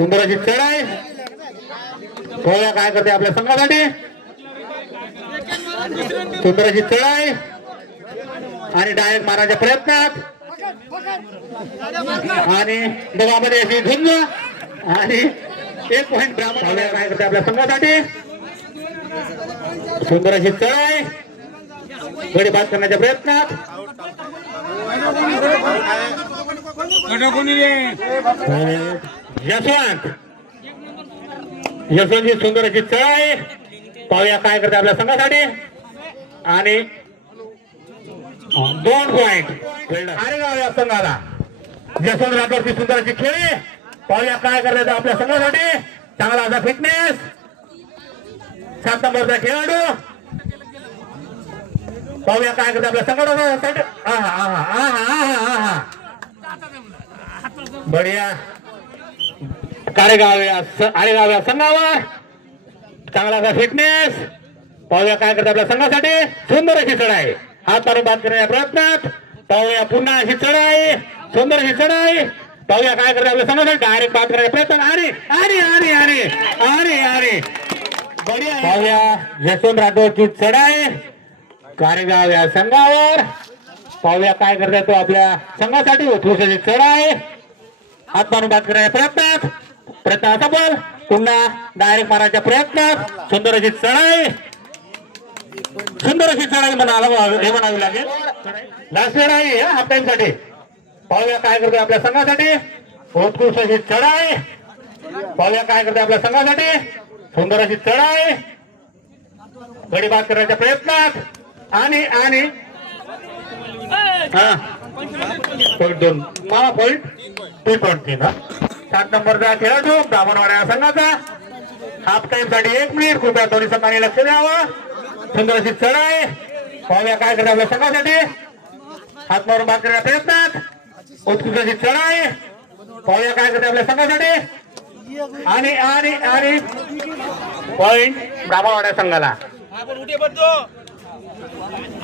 सुंदर अशी चढाई पोळ्या काय करते आपल्या संघासाठी सुंदर अशी चढाई आणि डायरेक्ट मारायच्या प्रयत्नात आणि दोघांमध्ये अशी झुंज आणि 1 पॉइंट ब्राह्मण काय करते आपल्या संघासाठी सुंदर अशी चढाई गडी बाद करण्याच्या प्रयत्नात यशवंतची सुंदर अशी चढाई पाहूया काय करते आपल्या संघासाठी आणि 2 पॉइंट अरे गाव या संघाला यशवंत राठोडची सुंदर अशी खेळी पाहूया काय करते आपल्या संघासाठी चांगला असा फिटनेस 7 नंबरचा खेळाडू पाहूया काय करते आपल्या संघासाठी बढिया आरेगाव या संघावर चांगला असा फिटनेस पाहूया काय करते आपल्या संघासाठी सुंदर अशी चढाई हात मारून बाद करण्याच्या प्रयत्नात पाहूया पुन्हा अशी चढाई सुंदर अशी चढाई पाहूया काय करते आपल्या संघासाठी डायरेक्ट बाद करण्याचा प्रयत्न अरे पाहूया यशवंत राठोडची चढाई कारेगाव या संघावर पाहूया काय करते तो आपल्या संघासाठी उत्कृष्ट चढाई हात मारून बाद करण्याच्या प्रयत्न सफल पुन्हा डायरेक्ट मारायच्या प्रयत्नात सुंदर अशी चढाई म्हणावी लागेल लास्ट चढाई हाफ टाइम साठी पाहूया काय करते आपल्या संघासाठी उत्कृष्ट अशी चढाई पाहूया काय करते आपल्या संघासाठी सुंदर अशी चढाई गडी बाद करण्याच्या प्रयत्नात आणि पॉइंट 2 मला पॉइंट 2.3 7 नंबरचा खेळाडू ब्राह्मणवाड्या संघाचा हाफ टाइम साठी 1 मिनिट कृपया दोन्ही संघाने लक्ष द्यावं सुंदर अशी चढाई पाहूया काय करते आपल्या संघासाठी हात मारून बाद करण्याच्या प्रयत्नात उत्कृष्ट अशी चढाई पाहूया काय करते आपल्या संघासाठी आणि पॉइंट ब्राह्मणवाड्या संघाला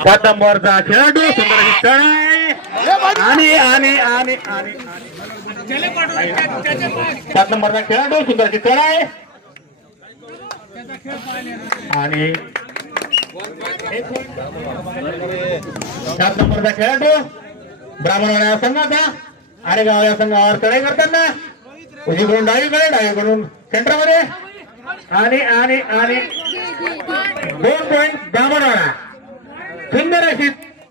7 नंबरचा खेळाडू सुंदर अशी चढाई आणि 7 नंबरचा खेळाडू सुंदर अशी चढाई आणि 7 नंबरचा खेळाडू ब्राह्मणवाड्या संघाचा आरेगाव या संघावर चढाई करताना उजवीकडून डावीकडून सेंटरमध्ये आणि 2 पॉइंट ब्राह्मणवाडा सुंदर अशी